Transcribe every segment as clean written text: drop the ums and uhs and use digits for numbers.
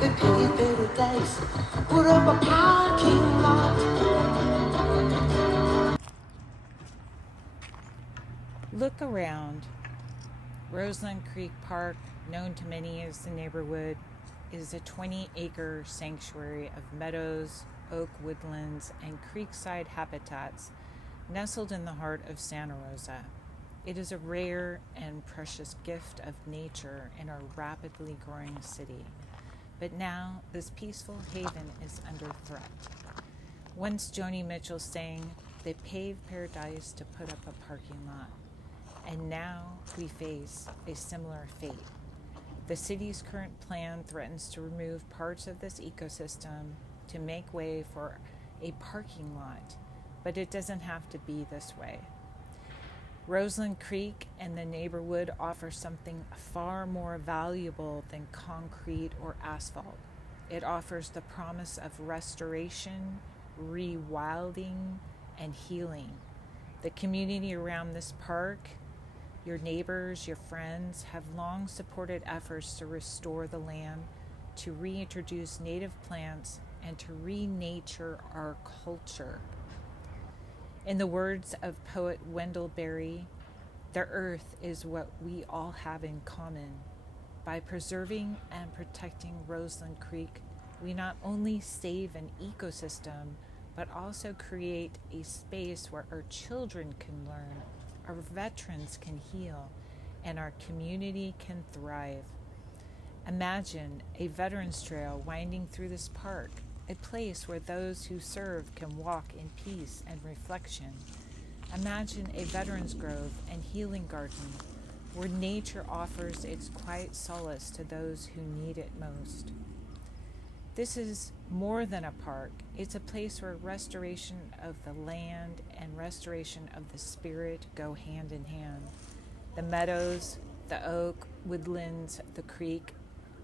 They pay paradise, put up a parking lot. Look around. Roseland Creek Park, known to many as the NeighborWood, is a 20-acre sanctuary of meadows, oak woodlands, and creekside habitats nestled in the heart of Santa Rosa. It is a rare and precious gift of nature in our rapidly growing city. But now, this peaceful haven is under threat. Once Joni Mitchell sang, "They paved paradise to put up a parking lot." And now we face a similar fate. The city's current plan threatens to remove parts of this ecosystem to make way for a parking lot, but it doesn't have to be this way. Roseland Creek and the NeighborWood offer something far more valuable than concrete or asphalt. It offers the promise of restoration, rewilding, and healing. The community around this park, your neighbors, your friends, have long supported efforts to restore the land, to reintroduce native plants, and to renature our culture. In the words of poet Wendell Berry, the earth is what we all have in common. By preserving and protecting Roseland Creek, we not only save an ecosystem, but also create a space where our children can learn, our veterans can heal, and our community can thrive. Imagine a veterans trail winding through this park, a place where those who serve can walk in peace and reflection. Imagine a veterans grove and healing garden where nature offers its quiet solace to those who need it most. This is more than a park. It's a place where restoration of the land and restoration of the spirit go hand in hand. The meadows, the oak, woodlands, the creek,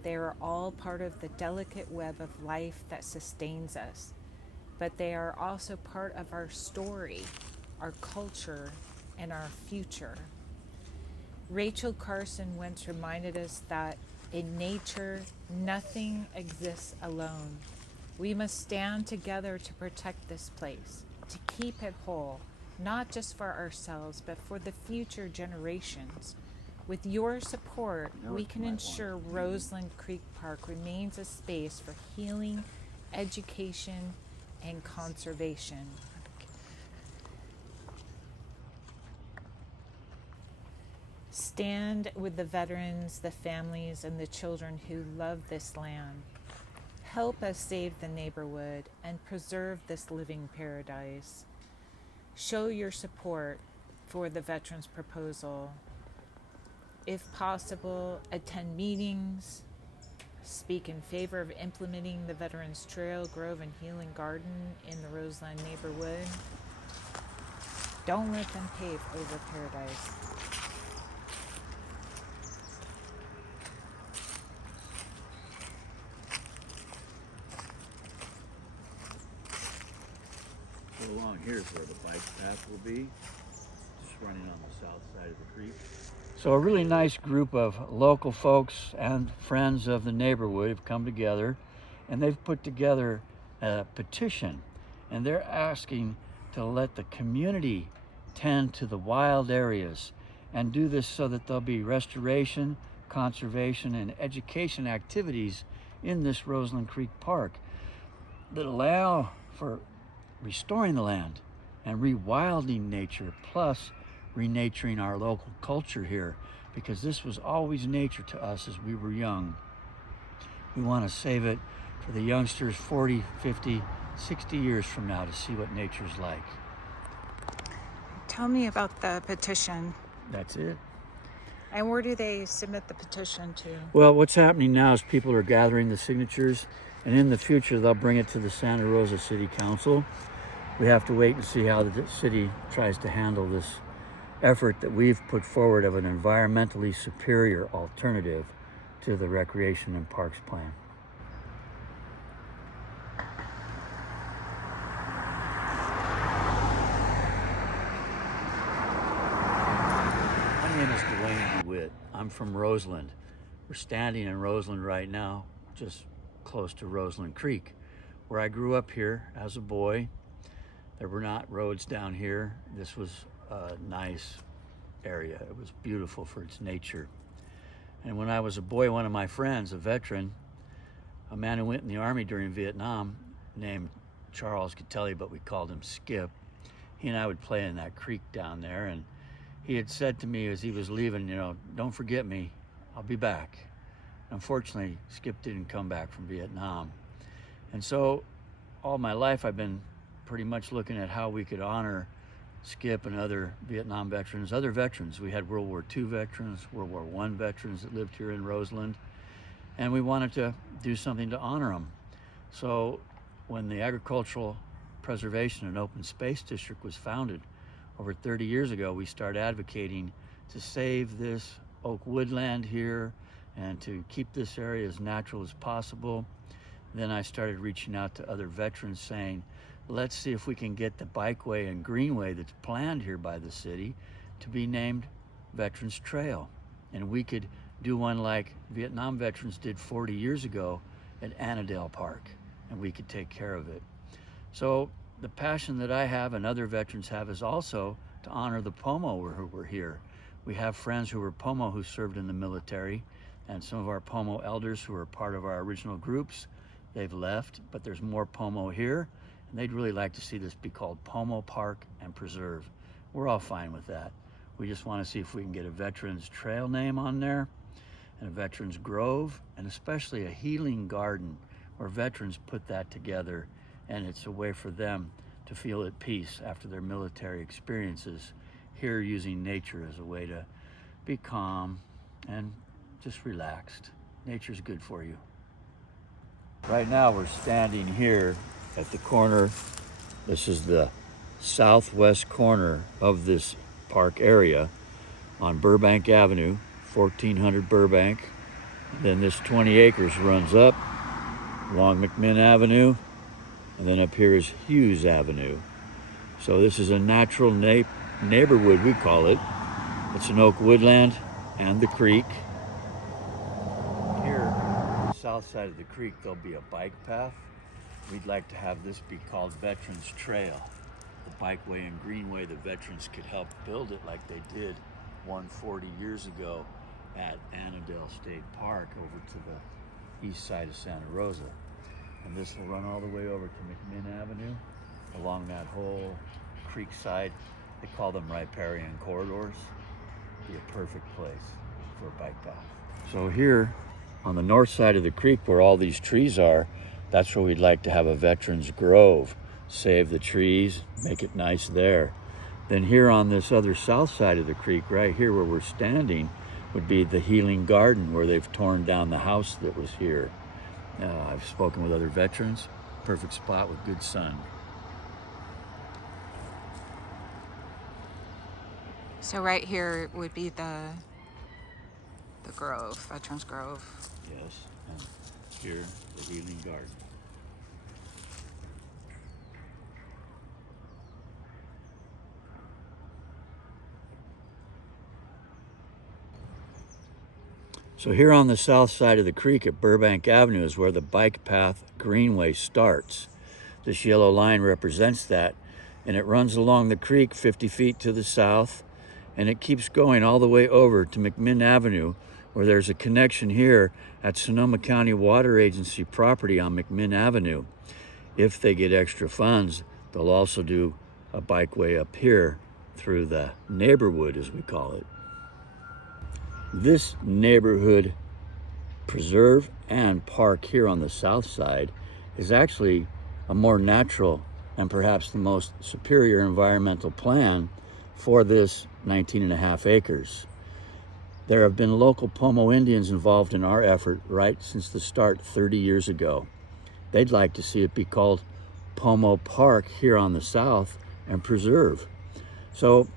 they are all part of the delicate web of life that sustains us. But they are also part of our story, our culture, and our future. Rachel Carson once reminded us that in nature, nothing exists alone. We must stand together to protect this place, to keep it whole, not just for ourselves, but for the future generations. With your support, we can ensure Roseland Creek Park remains a space for healing, education, and conservation. Stand with the veterans, the families, and the children who love this land. Help us save the NeighborWood and preserve this living paradise. Show your support for the Veterans Proposal. If possible, attend meetings, speak in favor of implementing the Veterans Trail, Grove, and Healing Garden in the Roseland NeighborWood. Don't let them pave over paradise. So along here is where the bike path will be, just running on the south side of the creek. So a really nice group of local folks and friends of the NeighborWood have come together, and they've put together a petition, and they're asking to let the community tend to the wild areas and do this so that there'll be restoration, conservation, and education activities in this Roseland Creek Park that allow for restoring the land and rewilding nature, plus renaturing our local culture here, because this was always nature to us as we were young. We want to save it for the youngsters 40, 50, 60 years from now to see what nature's like. Tell me about the petition. That's it. And where do they submit the petition to? Well, what's happening now is people are gathering the signatures, and in the future they'll bring it to the Santa Rosa City Council. We have to wait and see how the city tries to handle this effort that we've put forward of an environmentally superior alternative to the Recreation and Parks Plan. My name is Duane DeWitt. I'm from Roseland. We're standing in Roseland right now, just close to Roseland Creek, where I grew up here as a boy. There were not roads down here. This was a nice area. It was beautiful for its nature. And when I was a boy, one of my friends, a veteran, a man who went in the Army during Vietnam, named Charles Catelli, but we called him Skip, he and I would play in that creek down there, and he had said to me as he was leaving, don't forget me, I'll be back. Unfortunately, Skip didn't come back from Vietnam. And so all my life I've been pretty much looking at how we could honor Skip and other Vietnam veterans, other veterans. We had World War II veterans, World War I veterans that lived here in Roseland, and we wanted to do something to honor them. So when the Agricultural Preservation and Open Space District was founded over 30 years ago, we started advocating to save this oak woodland here and to keep this area as natural as possible. Then I started reaching out to other veterans saying, let's see if we can get the bikeway and greenway that's planned here by the city to be named Veterans Trail. And we could do one like Vietnam veterans did 40 years ago at Annandale Park, and we could take care of it. So the passion that I have and other veterans have is also to honor the Pomo who were here. We have friends who were Pomo who served in the military, and some of our Pomo elders who are part of our original groups, they've left, but there's more Pomo here, and they'd really like to see this be called Pomo Park and Preserve. We're all fine with that. We just want to see if we can get a Veterans Trail name on there, and a Veterans Grove, and especially a healing garden where veterans put that together, and it's a way for them to feel at peace after their military experiences, here using nature as a way to be calm and just relaxed. Nature's good for you. Right now we're standing here at the corner. This is the southwest corner of this park area on Burbank Avenue, 1400 Burbank. Then this 20 acres runs up along McMinn Avenue, and then up here is Hughes Avenue. So this is a natural neighborwood, we call it. It's an oak woodland and the creek. Here, on the south side of the creek, there'll be a bike path. We'd like to have this be called Veterans Trail. The bikeway and greenway, the veterans could help build it like they did 140 years ago at Annandale State Park over to the east side of Santa Rosa. And this will run all the way over to McMinn Avenue along that whole creek side. They call them riparian corridors. Be a perfect place for a bike path. So here on the north side of the creek where all these trees are, that's where we'd like to have a Veterans Grove. Save the trees, make it nice there. Then here on this other south side of the creek, right here where we're standing, would be the Healing Garden where they've torn down the house that was here. I've spoken with other veterans. Perfect spot with good sun. So right here would be the grove, Veterans Grove. Yes, and here, the Healing Garden. So here on the south side of the creek at Burbank Avenue is where the bike path greenway starts. This yellow line represents that, and it runs along the creek 50 feet to the south, and it keeps going all the way over to McMinn Avenue, where there's a connection here at Sonoma County Water Agency property on McMinn Avenue. If they get extra funds, they'll also do a bikeway up here through the neighborwood, as we call it. This neighborhood preserve and park here on the south side is actually a more natural and perhaps the most superior environmental plan for this 19.5 acres. There have been local Pomo Indians involved in our effort right since the start 30 years ago. They'd like to see it be called Pomo Park here on the south and Preserve. So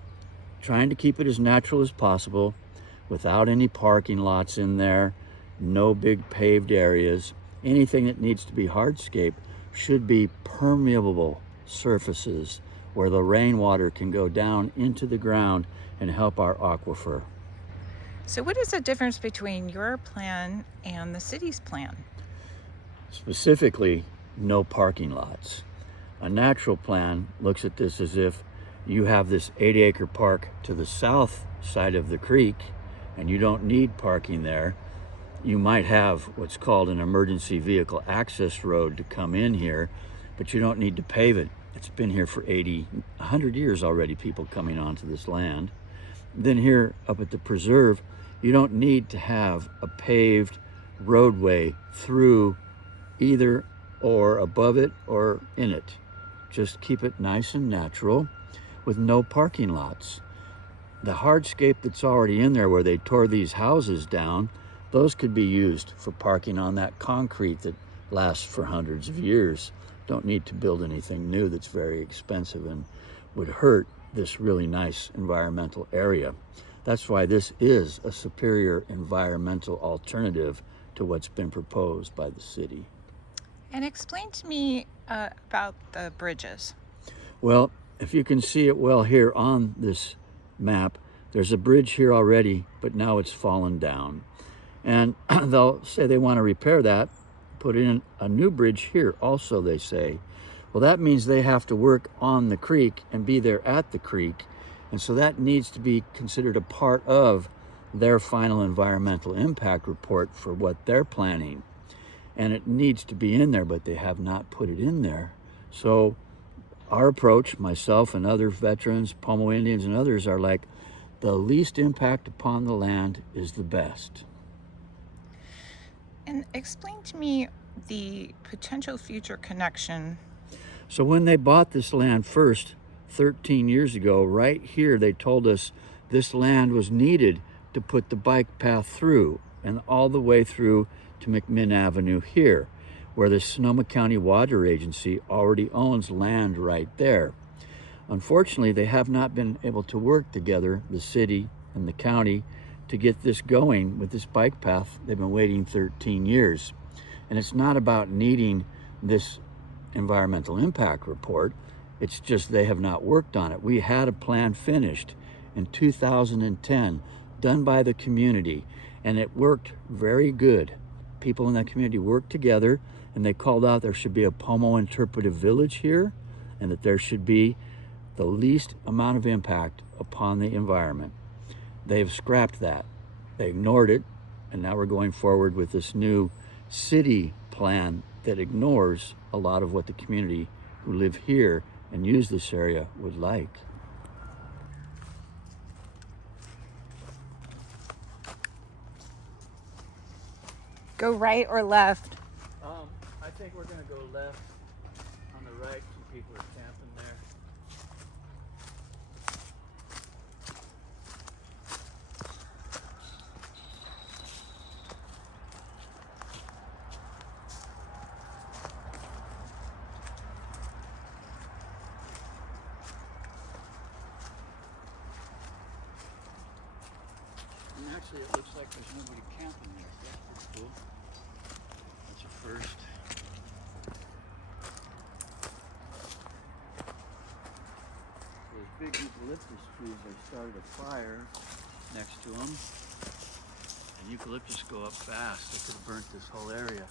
trying to keep it as natural as possible without any parking lots in there, no big paved areas. Anything that needs to be hardscape should be permeable surfaces where the rainwater can go down into the ground and help our aquifer. So what is the difference between your plan and the city's plan? specifically no parking lots. A natural plan looks at this as if you have this 80-acre park to the south side of the creek and you don't need parking there. You might have what's called an emergency vehicle access road to come in here, but you don't need to pave it. It's been here for 100 years already, people coming onto this land. Then here up at the preserve, you don't need to have a paved roadway through either or above it or in it. Just keep it nice and natural with no parking lots. The hardscape that's already in there where they tore these houses down, those could be used for parking on that concrete that lasts for hundreds of years. Don't need to build anything new that's very expensive and would hurt this really nice environmental area. That's why this is a superior environmental alternative to what's been proposed by the city. And explain to me about the bridges. Well, if you can see it well here on this map, there's a bridge here already, but now it's fallen down. And they'll say they want to repair that, put in a new bridge here also, they say. Well, that means they have to work on the creek and be there at the creek. And so that needs to be considered a part of their final environmental impact report for what they're planning. And it needs to be in there, but they have not put it in there. So our approach, myself and other veterans, Pomo Indians and others, are like, the least impact upon the land is the best. And explain to me the potential future connection. So when they bought this land first, 13 years ago, right here, they told us this land was needed to put the bike path through and all the way through to McMinn Avenue here, where the Sonoma County Water Agency already owns land right there. Unfortunately, they have not been able to work together, the city and the county, to get this going with this bike path. They've been waiting 13 years. And it's not about needing this environmental impact report. It's just they have not worked on it. We had a plan finished in 2010, done by the community, and it worked very good. People in that community worked together, and they called out there should be a Pomo interpretive village here, and that there should be the least amount of impact upon the environment. They've scrapped that. They ignored it, and now we're going forward with this new city plan that ignores a lot of what the community who live here and use this area would like. Go right or left? I think we're gonna go left. On the right, some people are camping there. And actually, it looks like there's nobody camping there. That's pretty cool. That's a first. Those big eucalyptus trees, they started a fire next to them. And eucalyptus go up fast. They could have burnt this whole area.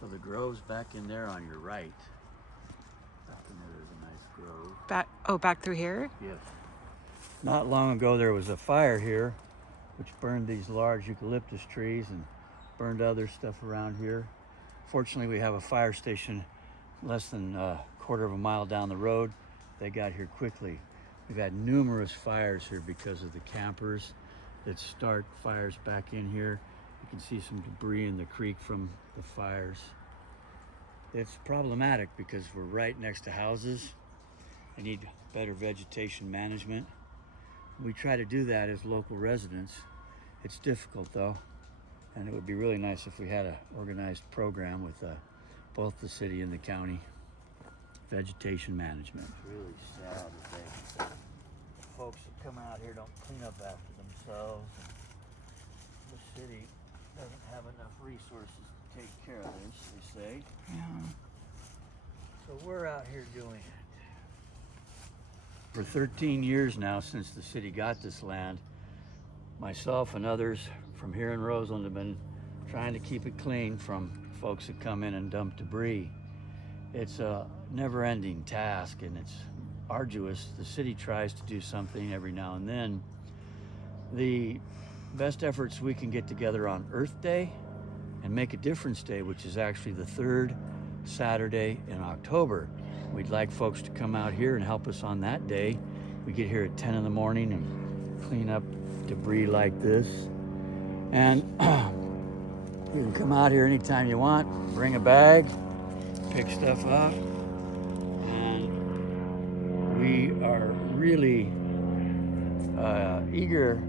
So the grove's back in there on your right. Back in there is a nice grove. Back through here? Yes. Not long ago there was a fire here which burned these large eucalyptus trees and burned other stuff around here. Fortunately, we have a fire station less than a quarter of a mile down the road. They got here quickly. We've had numerous fires here because of the campers that start fires back in here. You can see some debris in the creek from the fires. It's problematic because we're right next to houses. They need better vegetation management. We try to do that as local residents. It's difficult though, and it would be really nice if we had an organized program with both the city and the county. Vegetation management. It's really sad that the folks that come out here don't clean up after themselves. And the city doesn't have enough resources to take care of this, they say. Yeah. So we're out here doing it. For 13 years now, since the city got this land, myself and others from here in Roseland have been trying to keep it clean from folks that come in and dump debris. It's a never-ending task and it's arduous. The city tries to do something every now and then. The best efforts we can get together on Earth Day and Make a Difference Day, which is actually the third Saturday in October. We'd like folks to come out here and help us on that day. We get here at 10 in the morning and clean up debris like this. And you can come out here anytime you want, bring a bag, pick stuff up, and we are really eager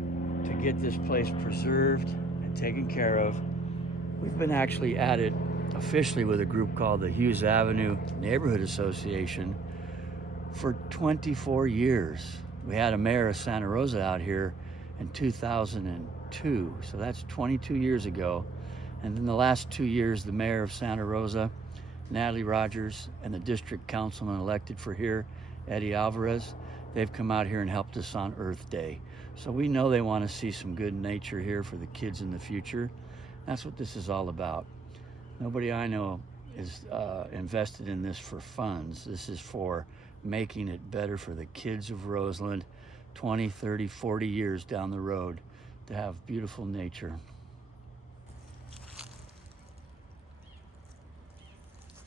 to get this place preserved and taken care of. We've been actually at it officially with a group called the Hughes Avenue Neighborhood Association for 24 years. We had a mayor of Santa Rosa out here in 2002, so that's 22 years ago. And in the last 2 years, the mayor of Santa Rosa, Natalie Rogers, and the district councilman elected for here, Eddie Alvarez, they've come out here and helped us on Earth Day. So we know they want to see some good nature here for the kids in the future. That's what this is all about. Nobody I know is invested in this for funds. This is for making it better for the kids of Roseland 20, 30, 40 years down the road to have beautiful nature.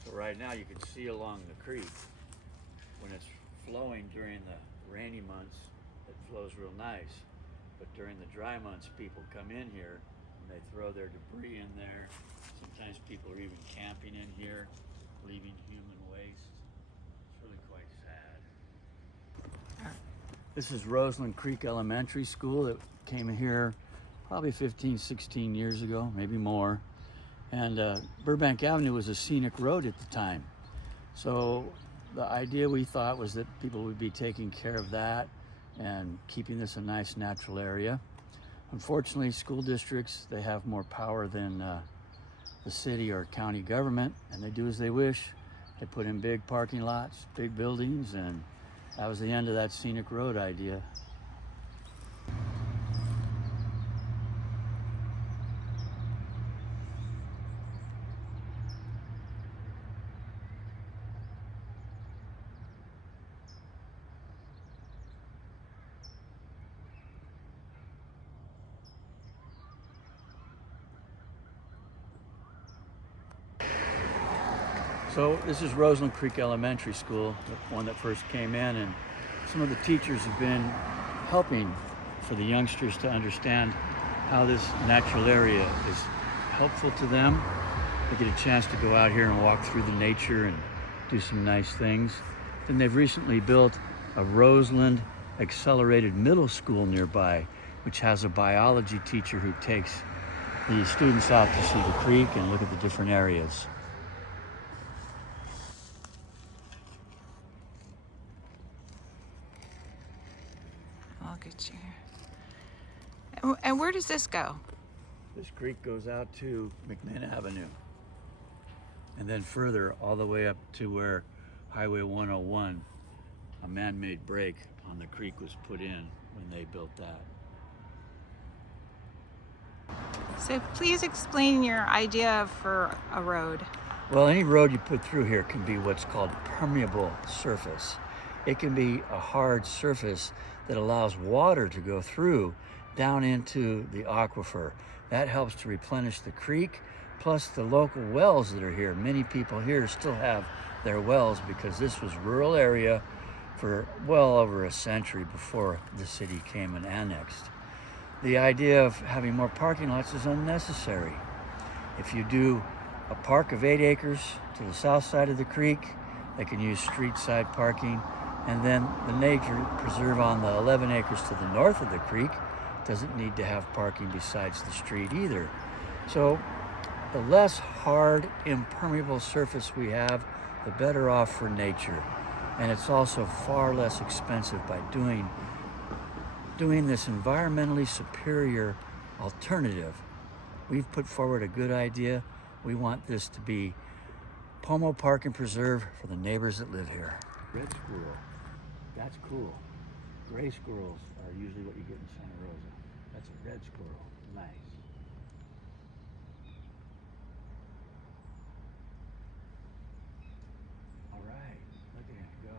So right now you can see along the creek when it's flowing during the rainy months, it flows real nice. But during the dry months, people come in here and they throw their debris in there. Sometimes people are even camping in here, leaving human waste. It's really quite sad. This is Roseland Creek Elementary School that came here probably 15, 16 years ago, maybe more. And Burbank Avenue was a scenic road at the time. So the idea we thought was that people would be taking care of that and keeping this a nice natural area. Unfortunately, school districts, they have more power than the city or county government, and they do as they wish. They put in big parking lots, big buildings, and that was the end of that scenic road idea. So this is Roseland Creek Elementary School, the one that first came in, and some of the teachers have been helping for the youngsters to understand how this natural area is helpful to them. They get a chance to go out here and walk through the nature and do some nice things. Then they've recently built a Roseland Accelerated Middle School nearby, which has a biology teacher who takes the students out to see the creek and look at the different areas. Look at you. And where does this go? This creek goes out to McMinn Avenue. And then further all the way up to where Highway 101, a man-made break on the creek, was put in when they built that. So please explain your idea for a road. Well, any road you put through here can be what's called permeable surface. It can be a hard surface that allows water to go through down into the aquifer. That helps to replenish the creek, plus the local wells that are here. Many people here still have their wells because this was a rural area for well over a century before the city came and annexed. The idea of having more parking lots is unnecessary. If you do a park of 8 acres to the south side of the creek, they can use street side parking. And then the nature preserve on the 11 acres to the north of the creek doesn't need to have parking besides the street either. So the less hard, impermeable surface we have, the better off for nature. And it's also far less expensive by doing this environmentally superior alternative. We've put forward a good idea. We want this to be Pomo Park and Preserve for the neighbors that live here. Red squirrel, that's cool. Gray squirrels are usually what you get in Santa Rosa. That's a red squirrel, nice. All right, look at him go.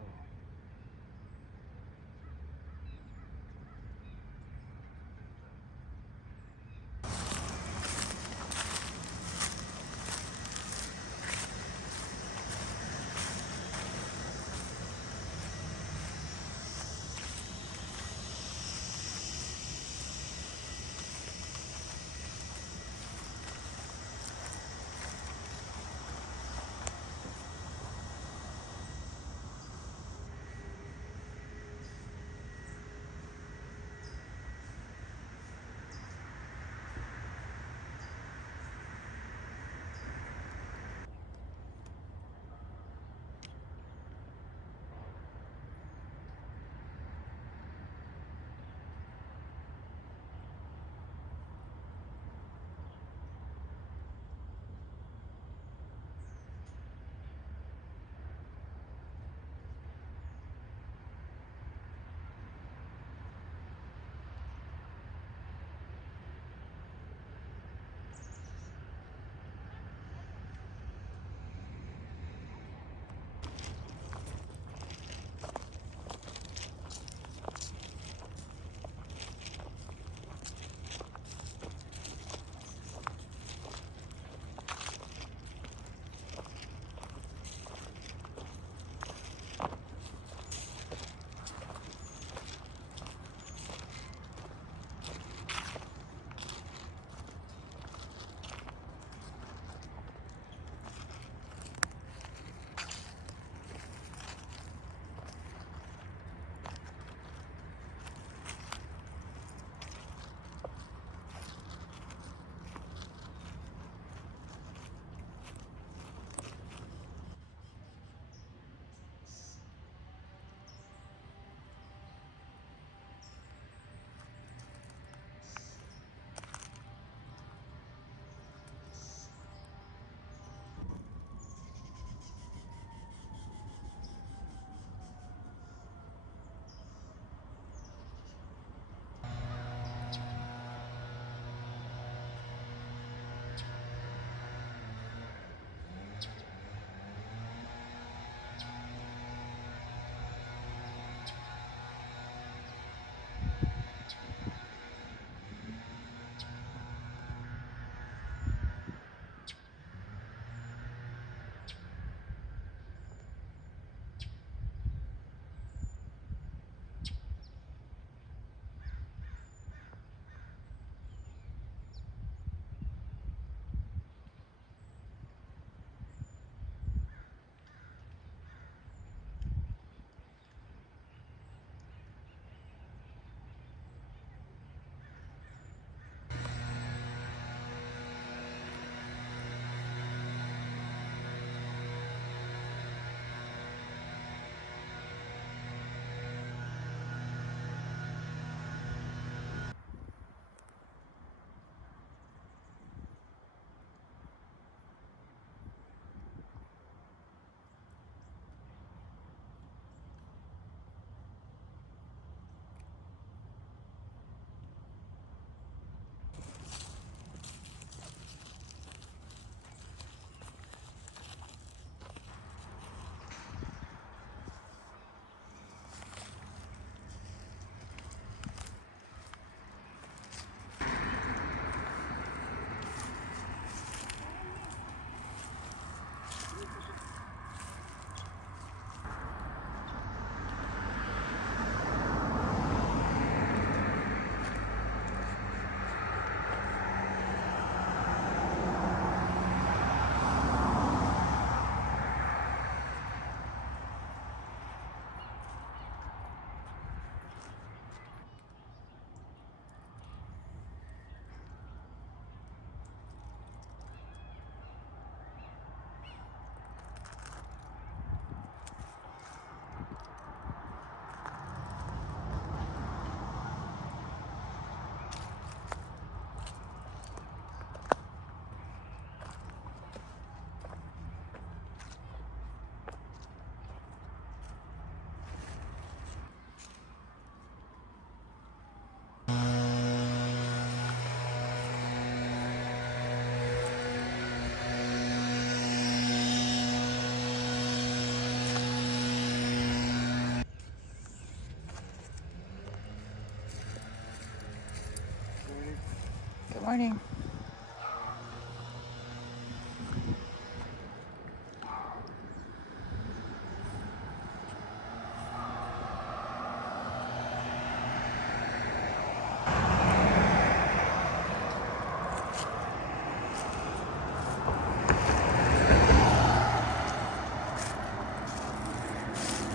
Morning.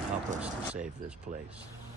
Help us to save this place.